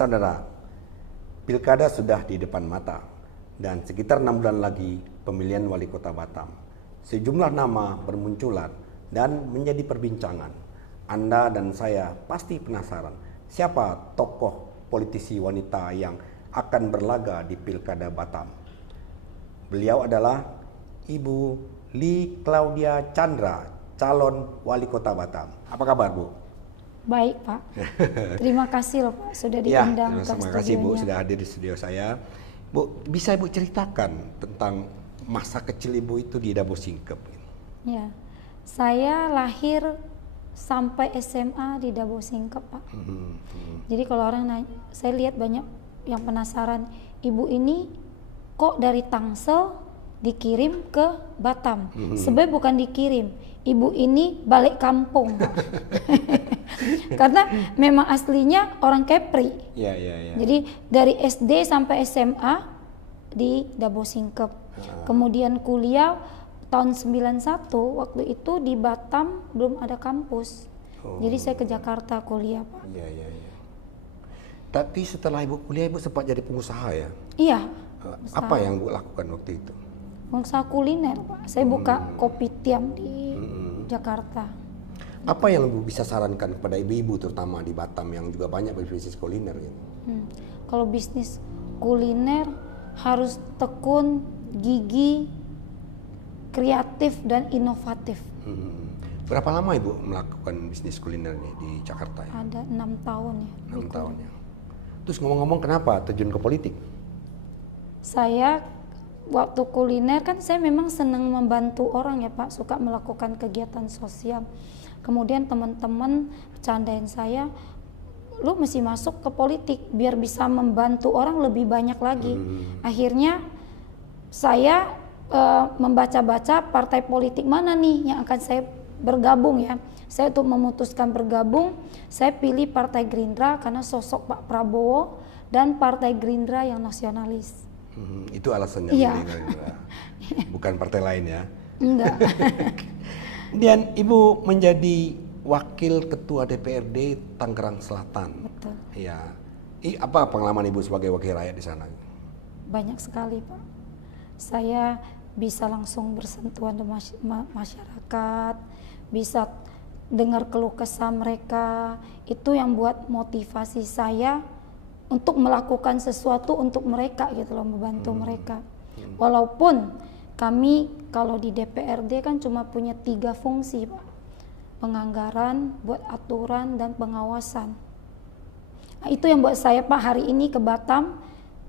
Saudara, pilkada sudah di depan mata dan sekitar 6 bulan lagi pemilihan wali kota Batam. Sejumlah nama bermunculan dan menjadi perbincangan. Anda dan saya pasti penasaran siapa tokoh politisi wanita yang akan berlaga di pilkada Batam. Beliau adalah Ibu Lee Claudia Chandra, calon wali kota Batam. Apa kabar, Bu? Baik, Pak. Terima kasih loh, Pak, sudah diundang ke studionya. Terima kasih, Bu, sudah hadir di studio saya. Bu, bisa Ibu ceritakan tentang masa kecil Ibu itu di Dabo Singkep? Ya, saya lahir sampai SMA di Dabo Singkep, Pak. Jadi kalau orang nanya, saya lihat banyak yang penasaran, Ibu ini kok dari Tangsel dikirim ke Batam? Sebenarnya bukan dikirim, Ibu ini balik kampung, Pak. Karena memang aslinya orang Kepri. Ya. Jadi dari SD sampai SMA di Dabo Singkep. Kemudian kuliah tahun 91, waktu itu di Batam belum ada kampus. Jadi saya ke Jakarta kuliah, Pak. Iya. Tapi setelah Ibu kuliah, Ibu sempat jadi pengusaha ya? Iya. Apa yang Ibu lakukan waktu itu? Pengusaha kuliner, Pak. Saya buka kopi tiam di Jakarta. Apa yang Ibu bisa sarankan kepada ibu-ibu terutama di Batam yang juga banyak berbisnis kuliner gitu? Kalau bisnis kuliner harus tekun, gigi, kreatif dan inovatif. Berapa lama Ibu melakukan bisnis kuliner nih di Jakarta ya? Ada 6 tahun ya. 6 tahun ya. Terus ngomong-ngomong, kenapa terjun ke politik? Saya waktu kuliner kan saya memang senang membantu orang ya, Pak, suka melakukan kegiatan sosial. Kemudian teman-teman bercandain saya, lu mesti masuk ke politik biar bisa membantu orang lebih banyak lagi. Akhirnya saya membaca-baca partai politik mana nih yang akan saya bergabung ya. Saya untuk memutuskan bergabung, saya pilih Partai Gerindra karena sosok Pak Prabowo dan Partai Gerindra yang nasionalis. Itu alasannya, iya. Bukan partai lain ya? Enggak. Dan Ibu menjadi wakil ketua DPRD Tangerang Selatan. Betul. Ya. Apa pengalaman Ibu sebagai wakil rakyat di sana? Banyak sekali, Pak. Saya bisa langsung bersentuhan dengan masyarakat, bisa dengar keluh kesah mereka. Itu yang buat motivasi saya untuk melakukan sesuatu untuk mereka gitu loh, membantu mereka. Walaupun kami kalau di DPRD kan cuma punya 3 fungsi, Pak. Penganggaran, buat aturan, dan pengawasan. Nah, itu yang buat saya, Pak, hari ini ke Batam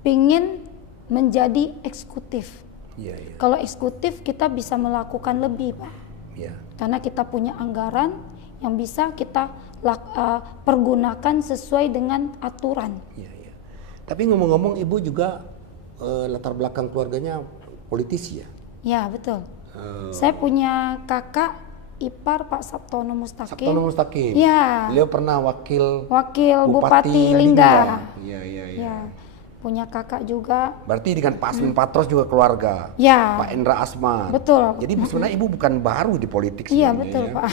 pingin menjadi eksekutif. Iya. Kalau eksekutif kita bisa melakukan lebih, Pak. Iya. Karena kita punya anggaran yang bisa kita pergunakan sesuai dengan aturan. Iya. Tapi ngomong-ngomong, Ibu juga latar belakang keluarganya politisi ya? Ya, betul. Saya punya kakak ipar Pak Sabtono Mustaqim. Sabtono Mustaqim. Ya. Beliau pernah wakil Bupati Lingga. Iya. Ya. Punya kakak juga. Berarti dengan Pak Asmin Patros juga keluarga. Ya. Pak Endra Asman. Betul. Jadi sebenarnya Ibu bukan baru di politik Iya, sebenarnya. betul, ya? Pak.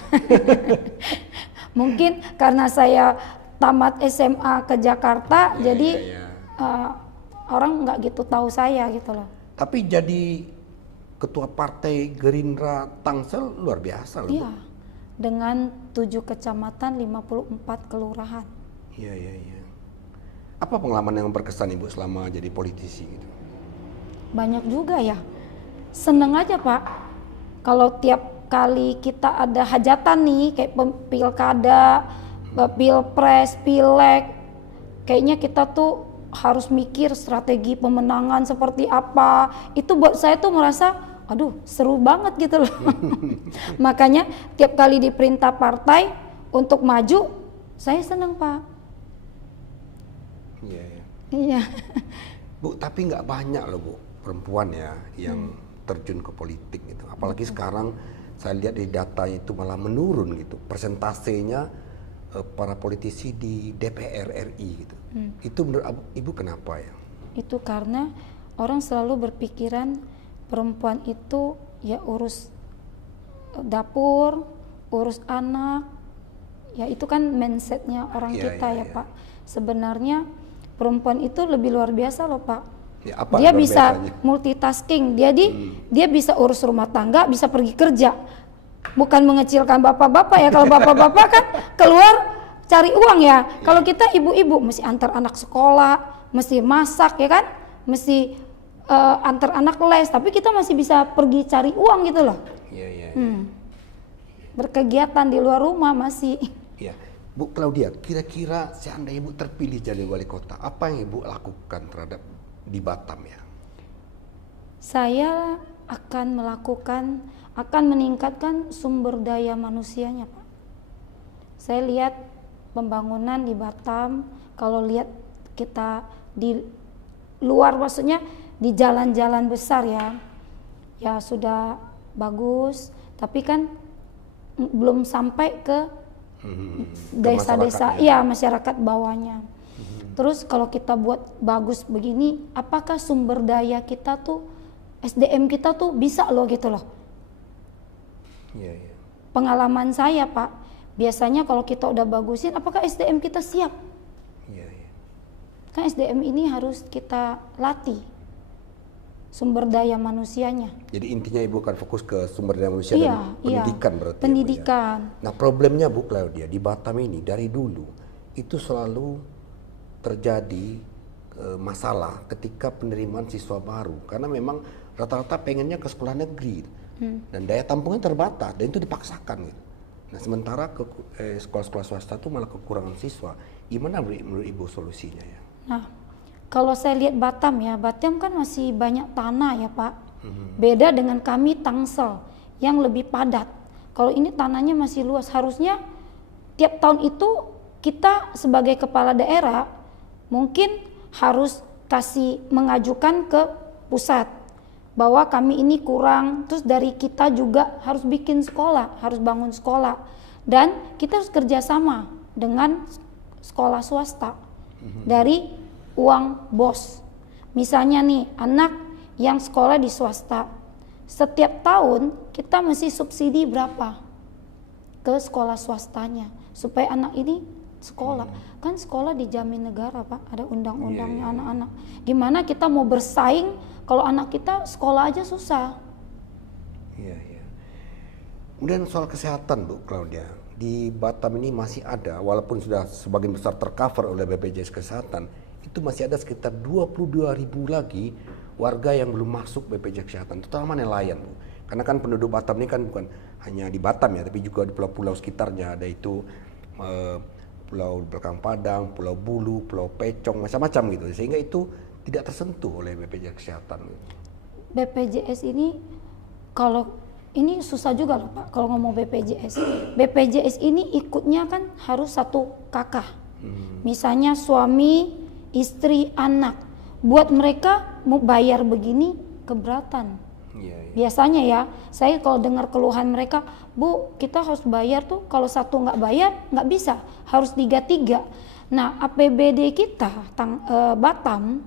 Mungkin karena saya tamat SMA ke Jakarta, jadi orang nggak gitu tahu saya gitu loh. Tapi jadi ketua partai Gerindra Tangsel luar biasa loh. Iya. Dengan 7 kecamatan, 54 kelurahan. Iya. Apa pengalaman yang berkesan Ibu selama jadi politisi gitu? Banyak juga ya. Seneng aja, Pak. Kalau tiap kali kita ada hajatan nih, kayak pilkada, pilpres, pileg, kayaknya kita tuh harus mikir strategi pemenangan seperti apa. Itu buat saya tuh merasa, aduh seru banget gitu loh. Makanya tiap kali diperintah partai untuk maju, saya senang, Pak. Iya. Bu, tapi nggak banyak loh, Bu, perempuan ya yang terjun ke politik gitu. Apalagi sekarang saya lihat di data itu malah menurun gitu. Persentasenya para politisi di DPR RI gitu. Itu menurut Ibu kenapa ya? Itu karena orang selalu berpikiran perempuan itu ya urus dapur, urus anak. Ya itu kan mindsetnya orang kita ya, Pak. Sebenarnya perempuan itu lebih luar biasa loh Pak. Ya, apa Dia luar bisa biasanya? multitasking, dia bisa urus rumah tangga, bisa pergi kerja. Bukan mengecilkan bapak-bapak ya, kalau bapak-bapak kan keluar cari uang ya. Kalau kita ibu-ibu mesti antar anak sekolah, mesti masak ya kan, mesti antar anak les, tapi kita masih bisa pergi cari uang gitu loh. Iya. Berkegiatan di luar rumah masih. Ya, Bu Claudia, kira-kira seandainya Ibu terpilih jadi wali kota, apa yang Ibu lakukan terhadap di Batam ya? Saya akan meningkatkan sumber daya manusianya Pak. Saya lihat pembangunan di Batam, kalau lihat kita di luar maksudnya di jalan-jalan besar ya sudah bagus, tapi kan belum sampai ke desa-desa, ya masyarakat bawahnya. Terus kalau kita buat bagus begini, apakah sumber daya kita tuh, SDM kita tuh bisa loh gitu loh. Iya. Pengalaman saya Pak, biasanya kalau kita udah bagusin, apakah SDM kita siap? Iya. Kan SDM ini harus kita latih sumber daya manusianya. Jadi intinya Ibu akan fokus ke sumber daya manusia dan pendidikan berarti. Pendidikan. Ya, Bu, ya. Nah problemnya Bu Claudia di Batam ini dari dulu itu selalu terjadi masalah ketika penerimaan siswa baru karena memang rata-rata pengennya ke sekolah negeri dan daya tampungnya terbatas dan itu dipaksakan gitu. Nah sementara sekolah-sekolah swasta itu malah kekurangan siswa. Gimana menurut Ibu solusinya ya? Nah, kalau saya lihat Batam ya, Batam kan masih banyak tanah ya Pak. Beda dengan kami Tangsel yang lebih padat. Kalau ini tanahnya masih luas, harusnya tiap tahun itu kita sebagai kepala daerah mungkin harus mengajukan ke pusat bahwa kami ini kurang, terus dari kita juga harus bikin sekolah, harus bangun sekolah, dan kita harus kerjasama dengan sekolah swasta dari uang BOS. Misalnya nih anak yang sekolah di swasta, setiap tahun kita mesti subsidi berapa ke sekolah swastanya supaya anak ini sekolah. Kan sekolah dijamin negara Pak, ada undang-undangnya anak-anak. Gimana kita mau bersaing kalau anak kita sekolah aja susah? Iya. Kemudian soal kesehatan Bu Claudia, di Batam ini masih ada, walaupun sudah sebagian besar tercover oleh BPJS Kesehatan, itu masih ada sekitar 22.000 lagi warga yang belum masuk BPJS Kesehatan, terutama nelayan Bu. Karena kan penduduk Batam ini kan bukan hanya di Batam ya, tapi juga di pulau-pulau sekitarnya, ada itu Pulau Belakang Padang, Pulau Bulu, Pulau Pecong, macam-macam gitu. Sehingga itu tidak tersentuh oleh BPJS Kesehatan. BPJS ini kalau ini susah juga loh Pak kalau ngomong BPJS. BPJS ini ikutnya kan harus satu kakak. Misalnya suami, istri, anak. Buat mereka mau bayar begini keberatan. Biasanya ya, saya kalau dengar keluhan mereka, Bu, kita harus bayar tuh, kalau satu nggak bayar nggak bisa, harus 3-3. Nah, APBD kita Batam,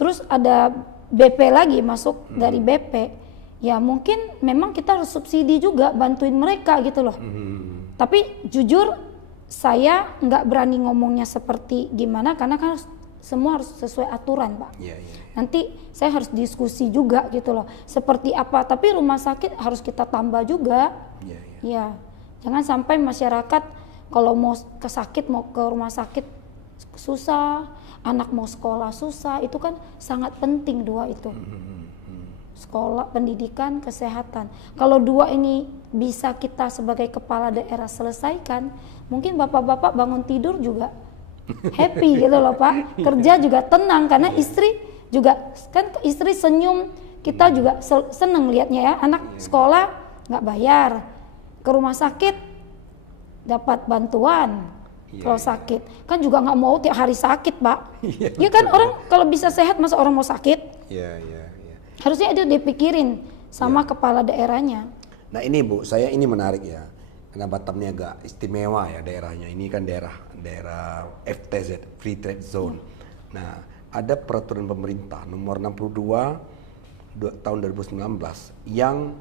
terus ada BP lagi masuk dari BP, ya mungkin memang kita harus subsidi juga, bantuin mereka gitu loh. Tapi jujur saya nggak berani ngomongnya seperti gimana, karena kan semua harus sesuai aturan Pak. Nanti saya harus diskusi juga gitu loh, seperti apa, tapi rumah sakit harus kita tambah juga. Ya, jangan sampai masyarakat kalau mau ke rumah sakit susah, anak mau sekolah susah, itu kan sangat penting dua itu. Sekolah, pendidikan, kesehatan. Kalau dua ini bisa kita sebagai kepala daerah selesaikan, mungkin bapak-bapak bangun tidur juga happy gitu loh Pak, kerja juga tenang karena istri juga kan, istri senyum, kita juga seneng lihatnya ya, anak sekolah nggak bayar, ke rumah sakit dapat bantuan. Kalau sakit kan juga nggak mau tiap hari sakit Pak. Ya kan, orang kalau bisa sehat masa orang mau sakit? Harusnya itu dipikirin sama kepala daerahnya. Nah ini Bu, saya ini menarik ya, karena Batam ini agak istimewa ya daerahnya. Ini kan daerah FTZ, Free Trade Zone. Nah, ada peraturan pemerintah nomor 62 tahun 2019 yang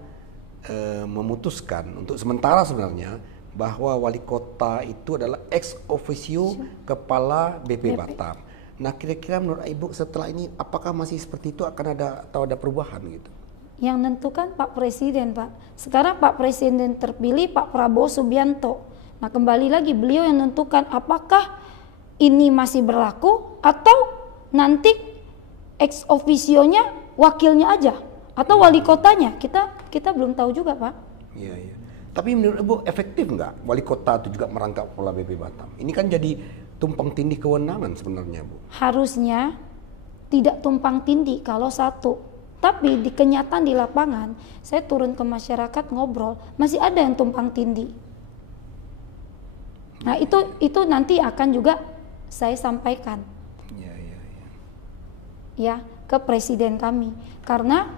memutuskan untuk sementara sebenarnya bahwa wali kota itu adalah ex officio kepala BP Batam. Nah, kira-kira menurut Ibu setelah ini apakah masih seperti itu akan ada atau ada perubahan gitu? Yang nentukan Pak Presiden, Pak. Sekarang Pak Presiden terpilih Pak Prabowo Subianto. Nah, kembali lagi beliau yang menentukan apakah ini masih berlaku atau nanti ex officio-nya wakilnya aja atau wali kotanya. Kita belum tahu juga, Pak. Iya, iya. Tapi menurut Ibu efektif nggak wali kota itu juga merangkap pola BP Batam? Ini kan jadi tumpang tindih kewenangan sebenarnya, Bu. Harusnya tidak tumpang tindih kalau satu. Tapi di kenyataan di lapangan, saya turun ke masyarakat ngobrol, masih ada yang tumpang tindih. Nah, itu nanti akan juga saya sampaikan. Iya, iya, iya. Ya, ke presiden kami. Karena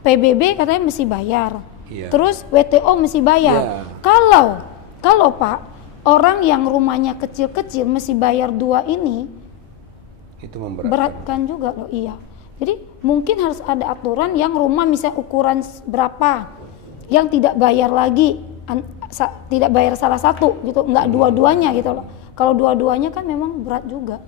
PBB katanya mesti bayar. Iya. Terus WTO mesti bayar. Iya. Kalau Pak, orang yang rumahnya kecil-kecil mesti bayar 2 ini, Itu memberatkan. beratkan juga loh, iya. Jadi mungkin harus ada aturan yang rumah misalnya ukuran berapa, yang tidak bayar lagi, tidak bayar salah satu gitu, nggak dua-duanya gitu loh. Kalau dua-duanya kan memang berat juga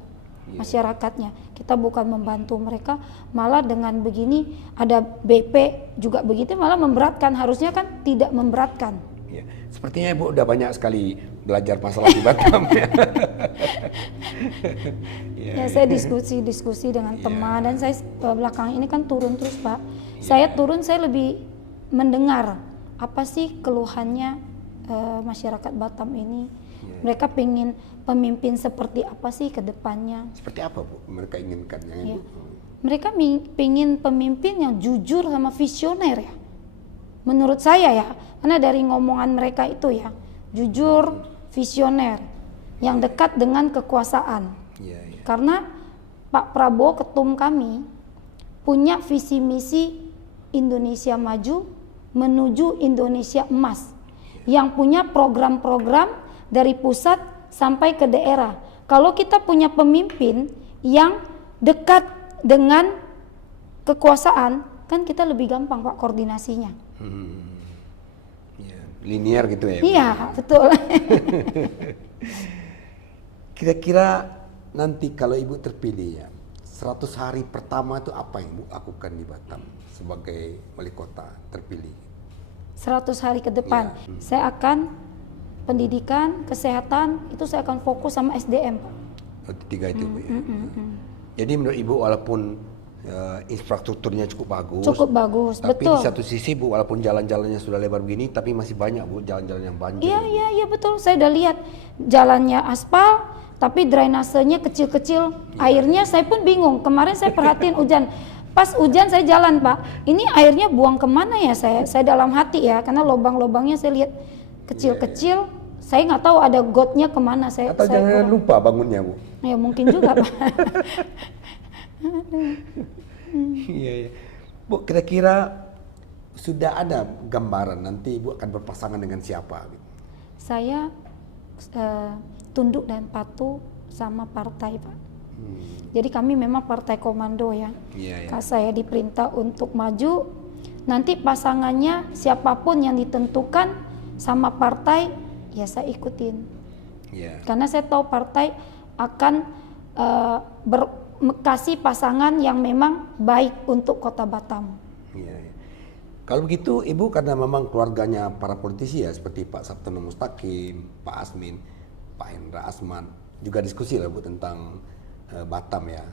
masyarakatnya. Kita bukan membantu mereka, malah dengan begini ada BP juga begitu malah memberatkan. Harusnya kan tidak memberatkan. Ya, sepertinya Ibu udah banyak sekali belajar masalah di Batam ya. Ya, saya diskusi dengan teman dan saya belakangan ini kan turun terus, Pak. Saya turun, saya lebih mendengar apa sih keluhannya masyarakat Batam ini. Mereka pengen pemimpin seperti apa sih ke depannya? Seperti apa, Bu? Mereka inginkan yang Ibu? Mereka pengen pemimpin yang jujur sama visioner ya. Menurut saya ya, karena dari ngomongan mereka itu ya, jujur, visioner, yang dekat dengan kekuasaan. Iya, iya. Karena Pak Prabowo ketum kami punya visi misi Indonesia maju menuju Indonesia emas, yang punya program-program dari pusat sampai ke daerah. Kalau kita punya pemimpin yang dekat dengan kekuasaan, kan kita lebih gampang Pak koordinasinya. Ya, linear gitu ya. Iya, betul. Kira-kira nanti kalau Ibu terpilih ya, 100 hari pertama itu apa yang Ibu lakukan di Batam sebagai wali kota terpilih? 100 hari ke depan, saya akan pendidikan, kesehatan, itu saya akan fokus sama SDM, Pak. Tiga itu, Bu ya. Jadi menurut Ibu walaupun infrastrukturnya cukup bagus, tapi betul. di satu sisi Bu, walaupun jalan-jalannya sudah lebar begini, tapi masih banyak Bu jalan-jalan yang banjir. Iya betul. Saya udah lihat jalannya aspal, tapi drainasenya kecil-kecil. Airnya saya pun bingung. Kemarin saya perhatiin hujan. Pas hujan saya jalan, Pak. Ini airnya buang kemana ya saya dalam hati ya, karena lubang-lubangnya saya lihat kecil-kecil. Saya nggak tahu ada gotnya kemana. Atau jangan lupa bangunnya, Bu. Ya mungkin juga, Pak. Iya. Bu, kira-kira sudah ada gambaran nanti Ibu akan berpasangan dengan siapa? Saya tunduk dan patuh sama partai, Pak. Jadi kami memang partai komando ya. Kalau saya diperintah untuk maju, nanti pasangannya siapapun yang ditentukan sama partai, ya saya ikutin. Karena saya tahu partai akan kasih pasangan yang memang baik untuk Kota Batam. Kalau begitu Ibu karena memang keluarganya para politisi ya, seperti Pak Sabtono Mustaqim, Pak Asmin, Pak Hendra Asman, juga diskusi lah Bu tentang Batam ya,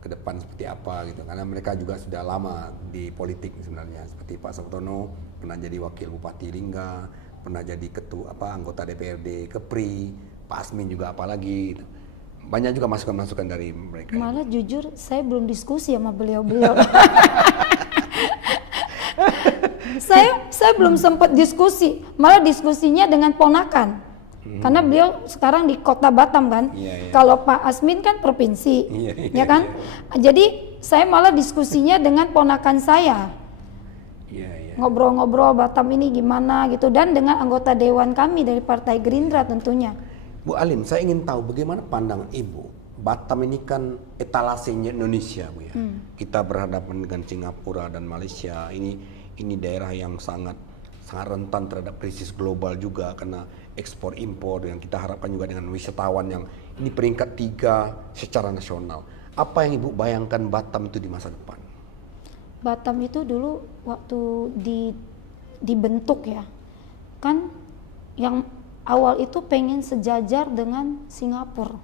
ke depan seperti apa gitu. Karena mereka juga sudah lama di politik sebenarnya, seperti Pak Sabtono pernah jadi wakil Bupati Lingga, pernah jadi anggota DPRD Kepri, Pak Asmin juga apalagi gitu. Banyak juga masukan-masukan dari mereka. Malah jujur saya belum diskusi sama beliau-beliau. saya belum sempat diskusi, malah diskusinya dengan ponakan. Karena beliau sekarang di Kota Batam kan. Kalau Pak Asmin kan provinsi, ya kan. Jadi saya malah diskusinya dengan ponakan saya. Ngobrol-ngobrol Batam ini gimana gitu, dan dengan anggota dewan kami dari Partai Gerindra tentunya. Bu Alim, saya ingin tahu bagaimana pandangan Ibu. Batam ini kan etalasenya Indonesia, Bu ya. Kita berhadapan dengan Singapura dan Malaysia. Ini daerah yang sangat sangat rentan terhadap krisis global juga karena ekspor impor yang kita harapkan juga dengan wisatawan yang ini peringkat 3 secara nasional. Apa yang Ibu bayangkan Batam itu di masa depan? Batam itu dulu waktu dibentuk ya, kan yang awal itu pengen sejajar dengan Singapura.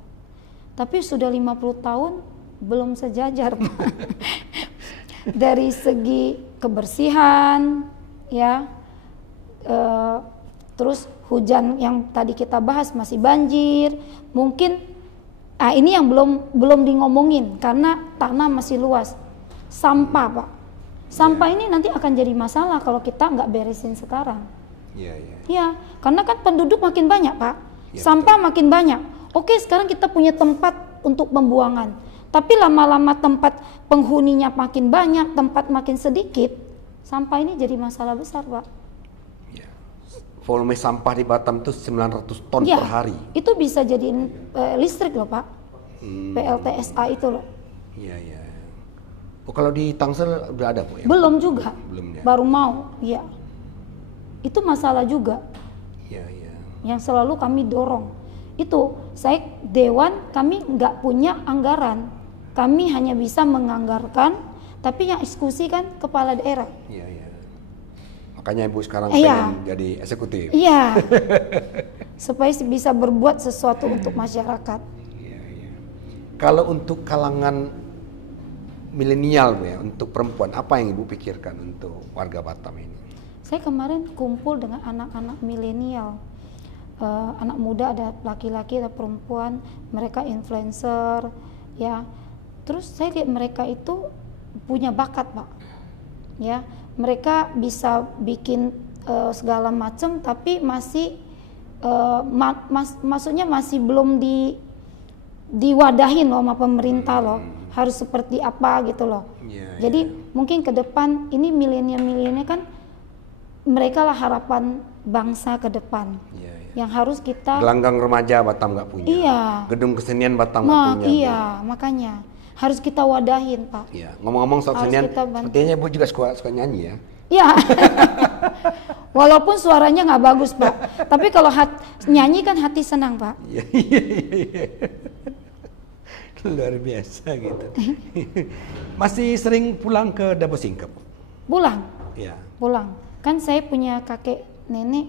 Tapi sudah 50 tahun belum sejajar, Pak. Dari segi kebersihan ya, terus hujan yang tadi kita bahas masih banjir. Mungkin ini yang belum ngomongin karena tanah masih luas. Sampah, Pak. Sampah ini nanti akan jadi masalah kalau kita nggak beresin sekarang. Ya, karena kan penduduk makin banyak, Pak. Sampah makin banyak. Oke, sekarang kita punya tempat untuk pembuangan. Tapi lama-lama tempat penghuninya makin banyak, tempat makin sedikit, sampah ini jadi masalah besar, Pak. Volume sampah di Batam itu 900 ton per hari. Itu bisa jadiin listrik loh, Pak. PLTSA itu loh. Iya. Oh, kalau di Tangsel udah ada, Bu? Ya? Belum juga. Belum, ya? Baru mau, ya. Itu masalah juga. Iya. Yang selalu kami dorong. Itu, saya Dewan kami nggak punya anggaran. Kami hanya bisa menganggarkan, tapi yang eksekusi kan kepala daerah. Iya. Makanya Ibu sekarang pengen jadi eksekutif. Iya. Supaya bisa berbuat sesuatu untuk masyarakat. Iya. Kalau untuk kalangan milenial, ya, untuk perempuan, apa yang Ibu pikirkan untuk warga Batam ini? Saya kemarin kumpul dengan anak-anak milenial, anak muda, ada laki-laki, ada perempuan, mereka influencer, ya. Terus saya lihat mereka itu punya bakat, Pak. Ya, mereka bisa bikin segala macam, tapi masih maksudnya masih belum diwadahin loh sama pemerintah loh. Harus seperti apa gitu loh. Jadi mungkin ke depan ini milenial kan mereka lah harapan bangsa ke depan. Yang harus kita gelanggang remaja Batam nggak punya. Iya. Gedung kesenian Batam nggak punya. Iya, makanya harus kita wadahin, Pak. Iya. Ngomong-ngomong soal kesenian, sepertinya Ibu juga suka nyanyi ya. Iya. Walaupun suaranya nggak bagus, Pak. Tapi kalau nyanyi kan hati senang, Pak. Iya. Luar biasa gitu. Masih sering pulang ke Dabo Singkep? Pulang. Iya. Pulang. Kan saya punya kakek nenek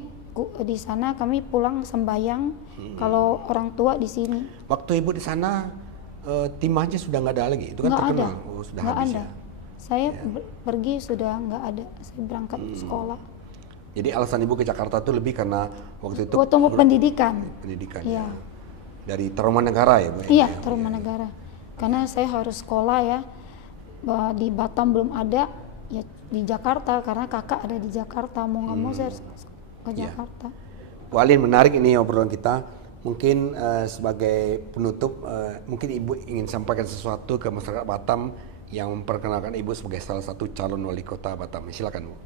di sana, kami pulang sembayang. Kalau orang tua di sini. Waktu Ibu di sana timahnya sudah nggak ada lagi, itu kan nggak terkenal. ada. Oh, sudah nggak habis ada. ya. Saya pergi sudah nggak ada. Saya berangkat sekolah. Jadi alasan Ibu ke Jakarta itu lebih karena waktu itu Waktu pendidikan. Pendidikan. Iya. Dari Tarumanegara ya, Bu? Iya, Tarumanegara. Karena saya harus sekolah ya. Di Batam belum ada, ya di Jakarta karena kakak ada di Jakarta. Mau nggak mau saya harus ke Jakarta. Bu Alin, menarik ini obrolan kita. Mungkin sebagai penutup, mungkin Ibu ingin sampaikan sesuatu ke masyarakat Batam yang memperkenalkan Ibu sebagai salah satu calon wali kota Batam. Silakan, Bu.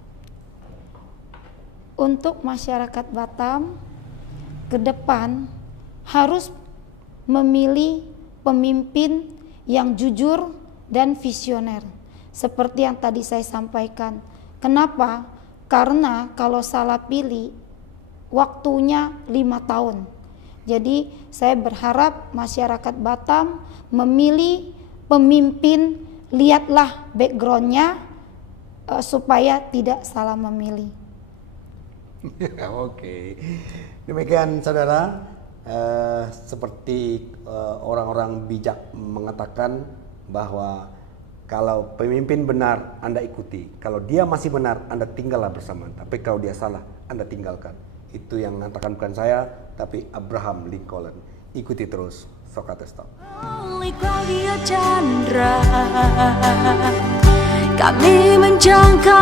Untuk masyarakat Batam ke depan harus memilih pemimpin yang jujur dan visioner. Seperti yang tadi saya sampaikan. Kenapa? Karena kalau salah pilih, waktunya 5 tahun. Jadi saya berharap masyarakat Batam memilih pemimpin, lihatlah backgroundnya supaya tidak salah memilih. Oke. Demikian saudara. Seperti orang-orang bijak mengatakan bahwa kalau pemimpin benar Anda ikuti, kalau dia masih benar Anda tinggallah bersama, tapi kalau dia salah Anda tinggalkan. Itu yang mengatakan bukan saya, tapi Abraham Lincoln. Ikuti terus Socrates Talk. Kami menjangkau